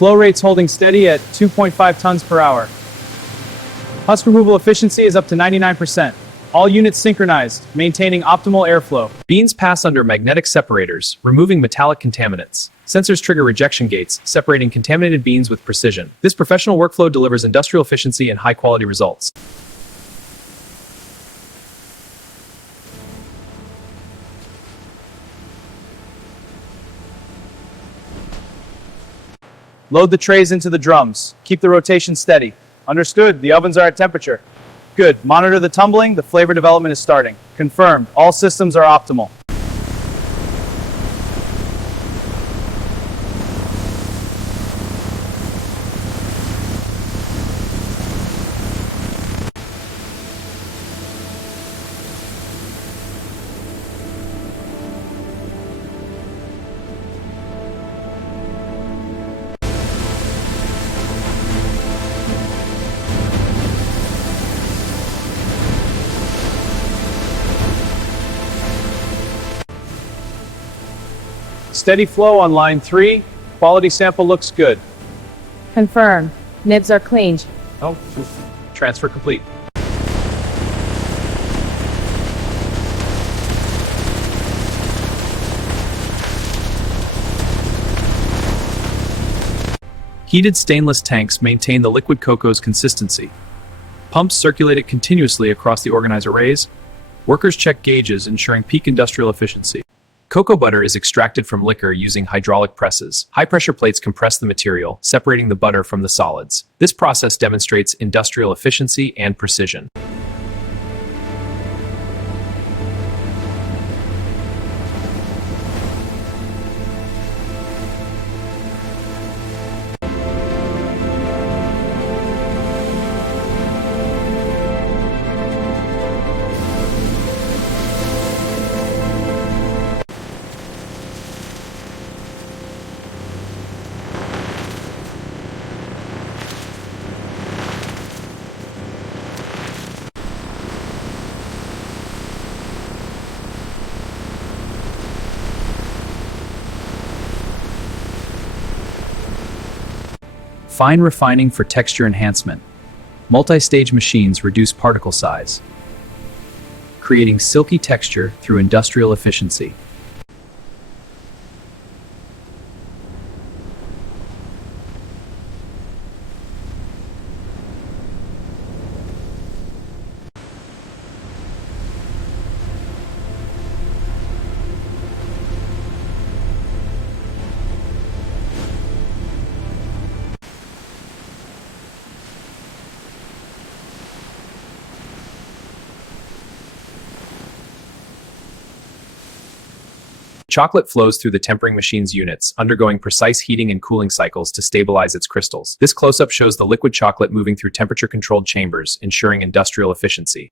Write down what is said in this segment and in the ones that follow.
Flow rate's holding steady at 2.5 tons per hour. Husk removal efficiency is up to 99%. All units synchronized, maintaining optimal airflow. Beans pass under magnetic separators, removing metallic contaminants. Sensors trigger rejection gates, separating contaminated beans with precision. This professional workflow delivers industrial efficiency and high-quality results. Load the trays into the drums. Keep the rotation steady. Understood, the ovens are at temperature. Good, monitor the tumbling, the flavor development is starting. Confirmed, all systems are optimal. Steady flow on line 3. Quality sample looks good. Confirm. Nibs are cleaned. Oh, transfer complete. Heated stainless tanks maintain the liquid cocoa's consistency. Pumps circulate it continuously across the organizer arrays. Workers check gauges, ensuring peak industrial efficiency. Cocoa butter is extracted from liquor using hydraulic presses. High-pressure plates compress the material, separating the butter from the solids. This process demonstrates industrial efficiency and precision. Fine refining for texture enhancement. Multi-stage machines reduce particle size, creating silky texture through industrial efficiency. Chocolate flows through the tempering machine's units, undergoing precise heating and cooling cycles to stabilize its crystals. This close-up shows the liquid chocolate moving through temperature-controlled chambers, ensuring industrial efficiency.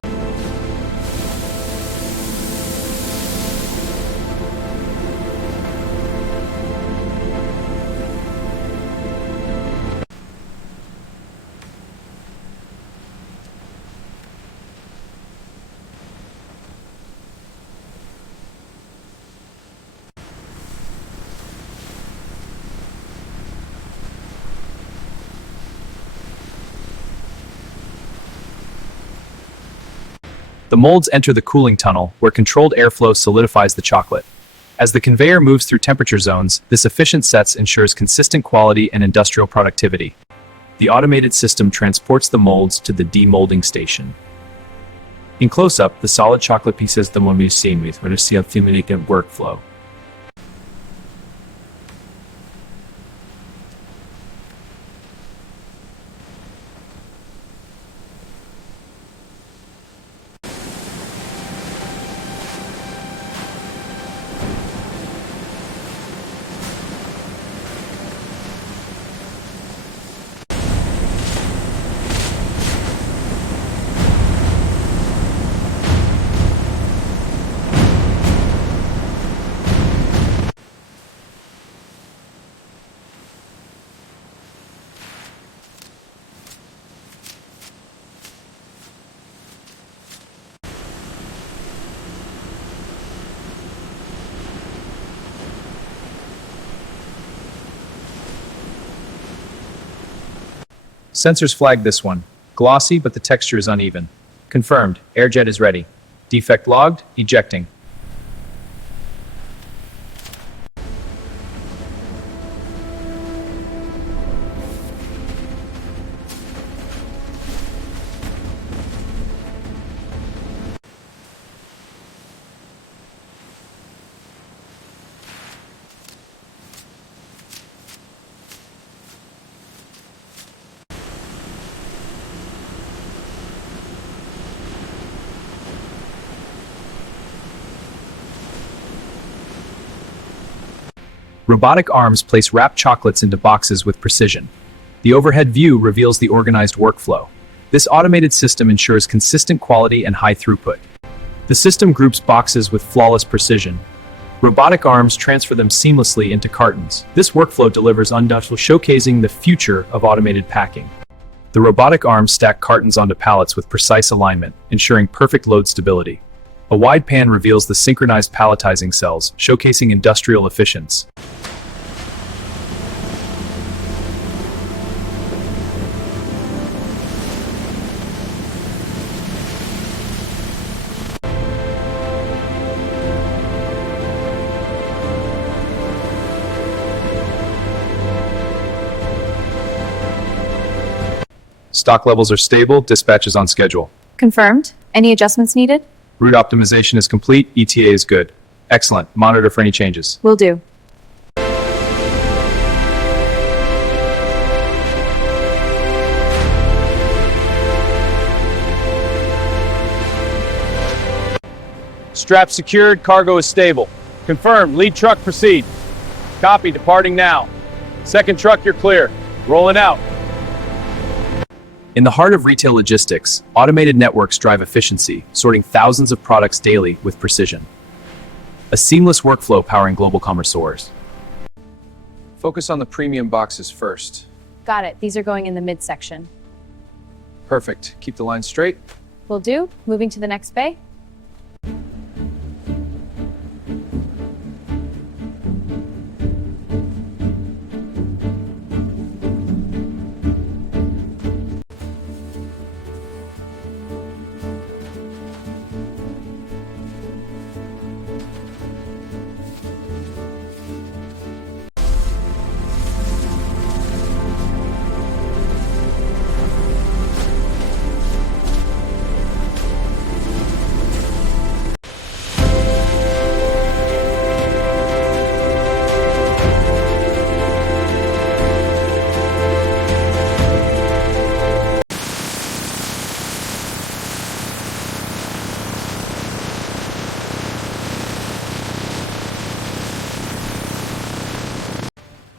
The molds enter the cooling tunnel, where controlled airflow solidifies the chocolate. As the conveyor moves through temperature zones, this efficient sets ensures consistent quality and industrial productivity. The automated system transports the molds to the demolding station. In close-up, the solid chocolate pieces the one we've seen with Reducia Fuminican workflow. Sensors flagged this one. Glossy, but the texture is uneven. Confirmed. Airjet is ready. Defect logged. Ejecting. Robotic arms place wrapped chocolates into boxes with precision. The overhead view reveals the organized workflow. This automated system ensures consistent quality and high throughput. The system groups boxes with flawless precision. Robotic arms transfer them seamlessly into cartons. This workflow delivers undoubtedly showcasing the future of automated packing. The robotic arms stack cartons onto pallets with precise alignment, ensuring perfect load stability. A wide pan reveals the synchronized palletizing cells, showcasing industrial efficiency. Stock levels are stable, dispatch is on schedule. Confirmed. Any adjustments needed? Route optimization is complete, ETA is good. Excellent. Monitor for any changes. Will do. Strap secured, cargo is stable. Confirmed, lead truck proceed. Copy, departing now. Second truck, you're clear. Rolling out. In the heart of retail logistics, automated networks drive efficiency, sorting thousands of products daily with precision. A seamless workflow powering global commerce soars. Focus on the premium boxes first. Got it. These are going in the midsection. Perfect. Keep the line straight. Will do. Moving to the next bay.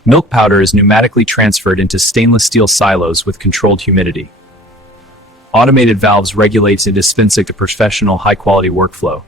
Milk powder is pneumatically transferred into stainless steel silos with controlled humidity. Automated valves regulates and dispensing to professional high-quality workflow.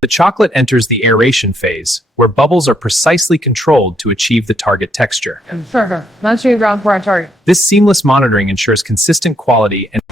The chocolate enters the aeration phase, where bubbles are precisely controlled to achieve the target texture. Sure. Not sure you're ground for our target. This seamless monitoring ensures consistent quality and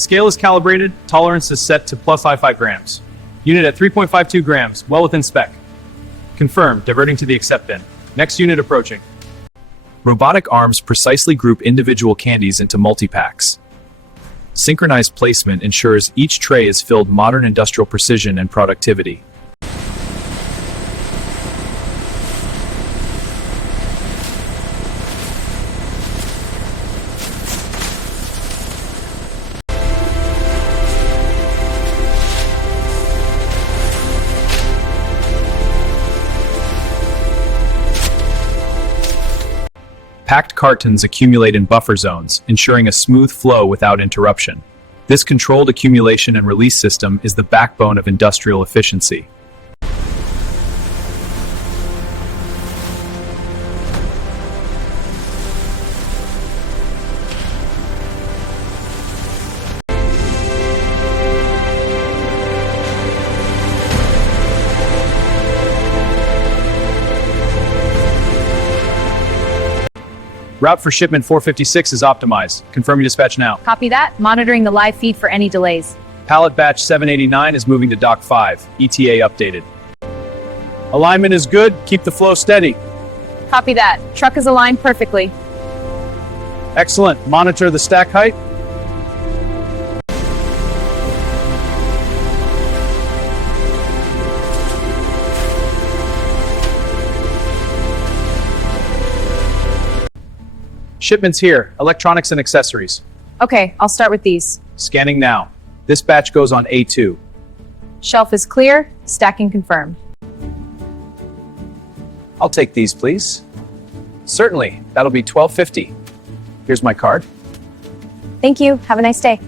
Scale is calibrated, tolerance is set to plus 55 grams. Unit at 3.52 grams, well within spec. Confirmed, diverting to the accept bin. Next unit approaching. Robotic arms precisely group individual candies into multi-packs. Synchronized placement ensures each tray is filled modern industrial precision and productivity. Packed cartons accumulate in buffer zones, ensuring a smooth flow without interruption. This controlled accumulation and release system is the backbone of industrial efficiency. Route for shipment 456 is optimized. Confirm your dispatch now. Copy that. Monitoring the live feed for any delays. Pallet batch 789 is moving to dock 5. ETA updated. Alignment is good. Keep the flow steady. Copy that. Truck is aligned perfectly. Excellent. Monitor the stack height. Shipments here. Electronics and accessories. Okay, I'll start with these. Scanning now. This batch goes on A2. Shelf is clear. Stacking confirmed. I'll take these, please. Certainly. That'll be $12.50. Here's my card. Thank you. Have a nice day.